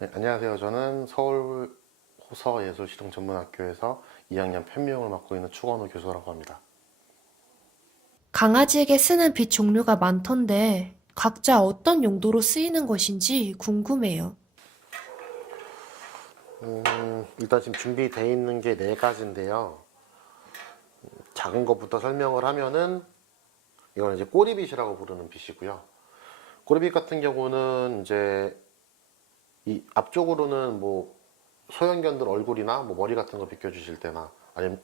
네, 안녕하세요. 저는 서울 호서예술실용전문학교에서 2학년 펜미용을 맡고 있는 추건우 교수라고 합니다. 강아지에게 쓰는 빛 종류가 많던데 각자 어떤 용도로 쓰이는 것인지 궁금해요. 일단 지금 준비되어 있는 게 네 가지인데요. 작은 것부터 설명을 하면은 이거는 이제 꼬리빗이라고 부르는 빗이고요. 꼬리빗 같은 경우는 이제 이 앞쪽으로는 뭐 소형견들 얼굴이나 뭐 머리 같은 거 비껴주실 때나 아니면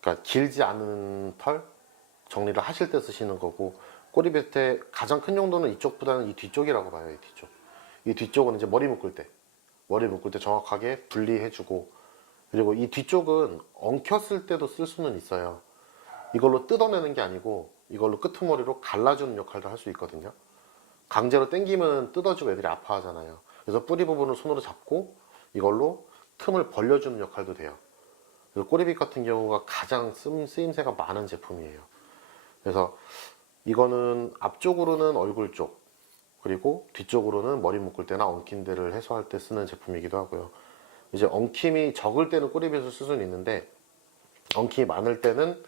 그러니까 길지 않은 털 정리를 하실 때 쓰시는 거고, 꼬리빗의 가장 큰 용도는 이쪽보다는 이 뒤쪽이라고 봐요. 이 뒤쪽. 이 뒤쪽은 이제 머리 묶을 때 정확하게 분리해주고, 그리고 이 뒤쪽은 엉켰을 때도 쓸 수는 있어요. 이걸로 뜯어내는 게 아니고 이걸로 끄트머리로 갈라주는 역할도 할 수 있거든요. 강제로 당기면 뜯어지고 애들이 아파하잖아요. 그래서 뿌리 부분을 손으로 잡고 이걸로 틈을 벌려주는 역할도 돼요. 그래서 꼬리빗 같은 경우가 가장 쓰임새가 많은 제품이에요. 그래서 이거는 앞쪽으로는 얼굴 쪽, 그리고 뒤쪽으로는 머리 묶을 때나 엉킨 데를 해소할 때 쓰는 제품이기도 하고요. 이제 엉킴이 적을 때는 꼬리빗을 쓸 수는 있는데, 엉킴이 많을 때는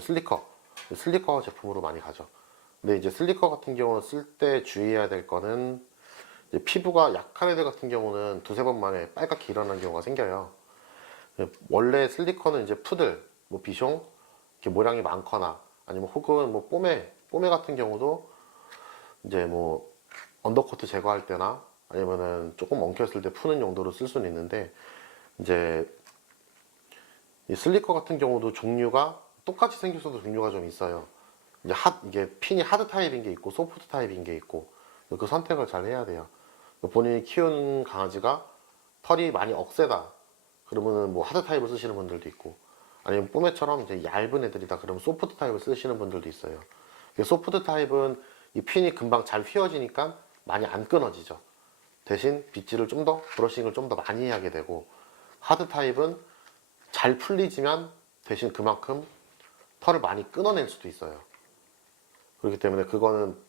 슬리커 제품으로 많이 가죠. 근데 이제 슬리커 같은 경우는 쓸 때 주의해야 될 거는, 이제 피부가 약한 애들 같은 경우는 두세 번 만에 빨갛게 일어나는 경우가 생겨요. 원래 슬리커는 이제 푸들, 뭐 비숑, 이렇게 모량이 많거나 아니면 혹은 뭐 뽀메 같은 경우도 이제 뭐 언더코트 제거할 때나 아니면은 조금 엉켰을 때 푸는 용도로 쓸 수는 있는데, 이제 이 슬리커 같은 경우도 종류가 똑같이 생겼어도 종류가 좀 있어요. 이게 핀이 하드 타입인 게 있고 소프트 타입인 게 있고, 그 선택을 잘 해야 돼요. 본인이 키우는 강아지가 털이 많이 억세다 그러면은 뭐 하드 타입을 쓰시는 분들도 있고, 아니면 뽀메처럼 이제 얇은 애들이다 그러면 소프트 타입을 쓰시는 분들도 있어요. 소프트 타입은 이 핀이 금방 잘 휘어지니까 많이 안 끊어지죠. 대신 빗질을 좀 더, 브러싱을 좀 더 많이 하게 되고, 하드 타입은 잘 풀리지만 대신 그만큼 털을 많이 끊어낼 수도 있어요. 그렇기 때문에 그거는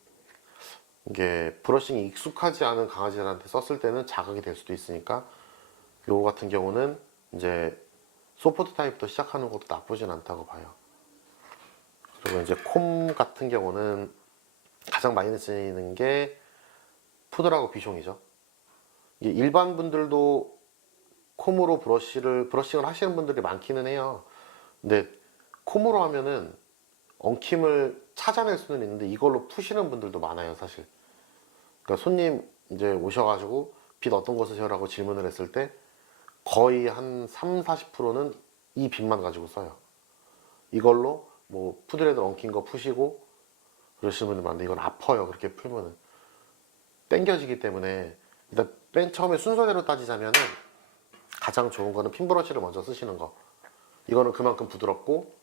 이게 브러싱이 익숙하지 않은 강아지들한테 썼을 때는 자극이 될 수도 있으니까, 요거 같은 경우는 이제 소프트 타입부터 시작하는 것도 나쁘진 않다고 봐요. 그리고 이제 콤 같은 경우는 가장 많이 쓰이는 게 푸들하고 비숑이죠. 이게 일반 분들도 콤으로 브러싱을 하시는 분들이 많기는 해요. 근데 콤으로 하면은 엉킴을 찾아낼 수는 있는데 이걸로 푸시는 분들도 많아요, 사실. 그러니까 손님 이제 오셔가지고 빗 어떤 거 쓰셔라고 질문을 했을 때 거의 한 3, 40%는 이 빗만 가지고 써요. 이걸로 뭐 푸드레드 엉킨 거 푸시고 그러시는 분들 많은데, 이건 아파요. 그렇게 풀면은 땡겨지기 때문에. 일단 맨 처음에 순서대로 따지자면은 가장 좋은 거는 핀 브러쉬를 먼저 쓰시는 거. 이거는 그만큼 부드럽고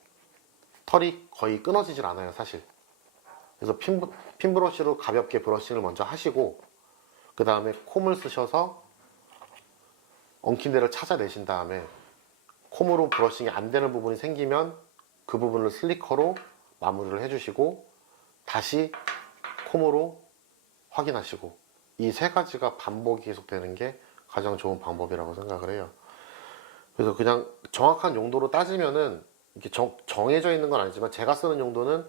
털이 거의 끊어지질 않아요, 사실. 그래서 핀 브러쉬로 가볍게 브러싱을 먼저 하시고, 그 다음에 콤을 쓰셔서 엉킨 데를 찾아내신 다음에 콤으로 브러싱이 안 되는 부분이 생기면 그 부분을 슬리커로 마무리를 해주시고, 다시 콤으로 확인하시고, 이 세 가지가 반복이 계속되는 게 가장 좋은 방법이라고 생각을 해요. 그래서 그냥 정확한 용도로 따지면은 이게 정해져 있는 건 아니지만, 제가 쓰는 용도는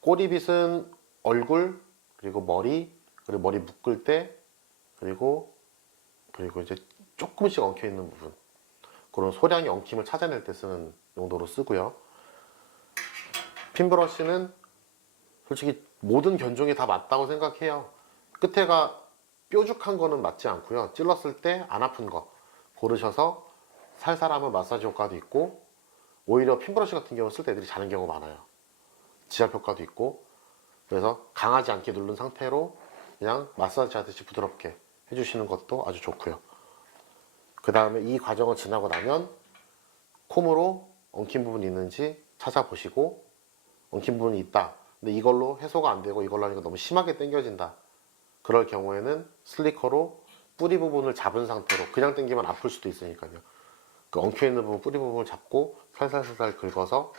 꼬리빗은 얼굴, 그리고 머리, 그리고 머리 묶을 때, 그리고 이제 조금씩 엉켜 있는 부분, 그런 소량의 엉킴을 찾아낼 때 쓰는 용도로 쓰고요. 핀 브러쉬는 솔직히 모든 견종이 다 맞다고 생각해요. 끝에가 뾰족한 거는 맞지 않고요. 찔렀을 때 안 아픈 거 고르셔서 살살하면 마사지 효과도 있고, 오히려 핀 브러쉬 같은 경우 쓸 때 애들이 자는 경우가 많아요. 지압 효과도 있고. 그래서 강하지 않게 누른 상태로 그냥 마사지 하듯이 부드럽게 해주시는 것도 아주 좋고요. 그 다음에 이 과정을 지나고 나면 콤으로 엉킨 부분이 있는지 찾아보시고, 엉킨 부분이 있다, 근데 이걸로 해소가 안 되고 이걸로 하니까 너무 심하게 당겨진다, 그럴 경우에는 슬리커로 뿌리 부분을 잡은 상태로, 그냥 당기면 아플 수도 있으니까요. 그 엉켜 있는 부분, 뿌리 부분을 잡고 살살살살 긁어서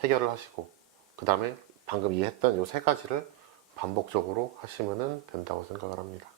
해결을 하시고, 그 다음에 방금 이해했던 이 세 가지를 반복적으로 하시면 된다고 생각을 합니다.